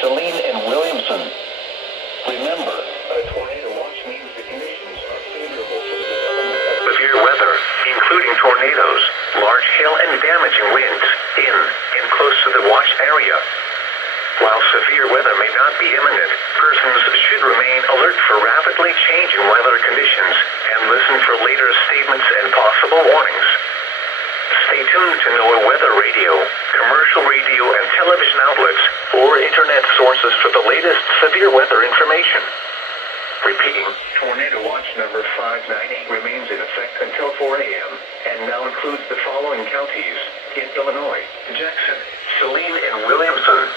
Saline, and Williamson. Remember, a tornado watch means the conditions are favorable for the development of severe weather, including tornadoes, large hail and damaging winds, in and close to the watch area. While severe weather may not be imminent, persons should remain alert for rapidly changing weather conditions and listen for later statements and possible warnings. Stay tuned to NOAA weather radio, commercial radio and television outlets, or internet sources for the latest severe weather information. Repeating, Tornado Watch number 598 remains in effect until 4 a.m. and now includes the following counties in Illinois: Jackson, Saline, and Williamson.